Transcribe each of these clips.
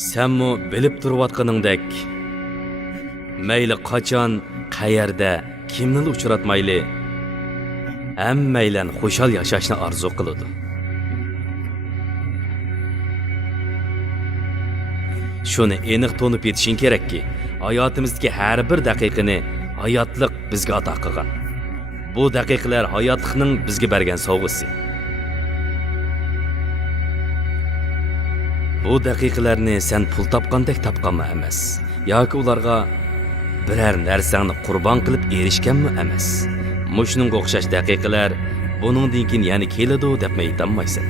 Senmi bilib turayotganingdek, mayli qachon, qayerda, kimni uchratmayli, hammaylan xushal yashashni orzu qiladi. Shuni aniq to'nib yetishing kerakki, hayotimizdagi har bir daqiqani hayotliq bizga ato qilgan. Bu daqiqalar hayotlikning bizga bergan sovg'asi. Bu daqiqalarni sen pul topgandek topganmi emas, yoki ularga biror narsani qurbon qilib erishganmi emas. Mushuningga o'xshash daqiqalar buningdan keyin yana keladi deb aytolmaysan.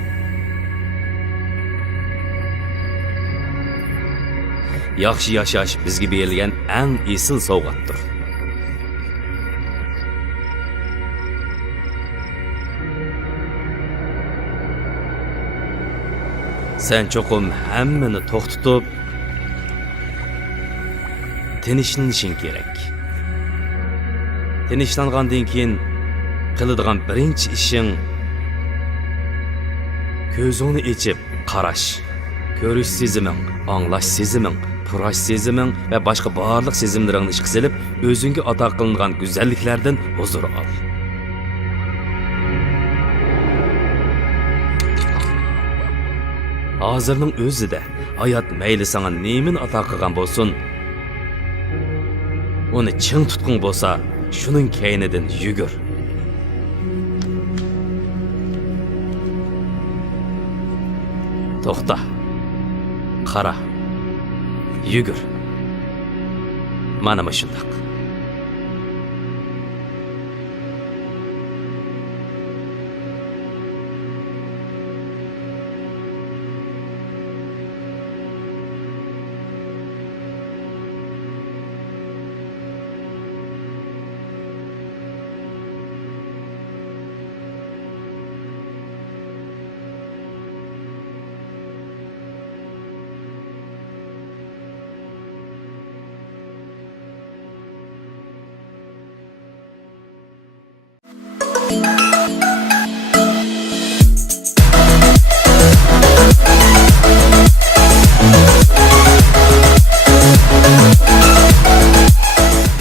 Yaxshi yashash bizga berilgan eng esil sovg'atdir. Sen cho'qim hammani to'xtatib, tinchlanishing kerak. Tinchlangandan keyin qiladigan birinchi ishing ko'zingni ochib qarash, ko'rish seziming, anglash seziming, purash seziming va boshqa barliq sezimlaringni ishga solib, o'zingga ato qilingan go'zalliklardan huzur ol. Hozirning o'zida hayot mayli sana nemin ato qilgan bo'lsin, uni ching tutqin bo'lsa, shuning keynidan yugur. To'xta. Qara. Yugur. Mana shundoq.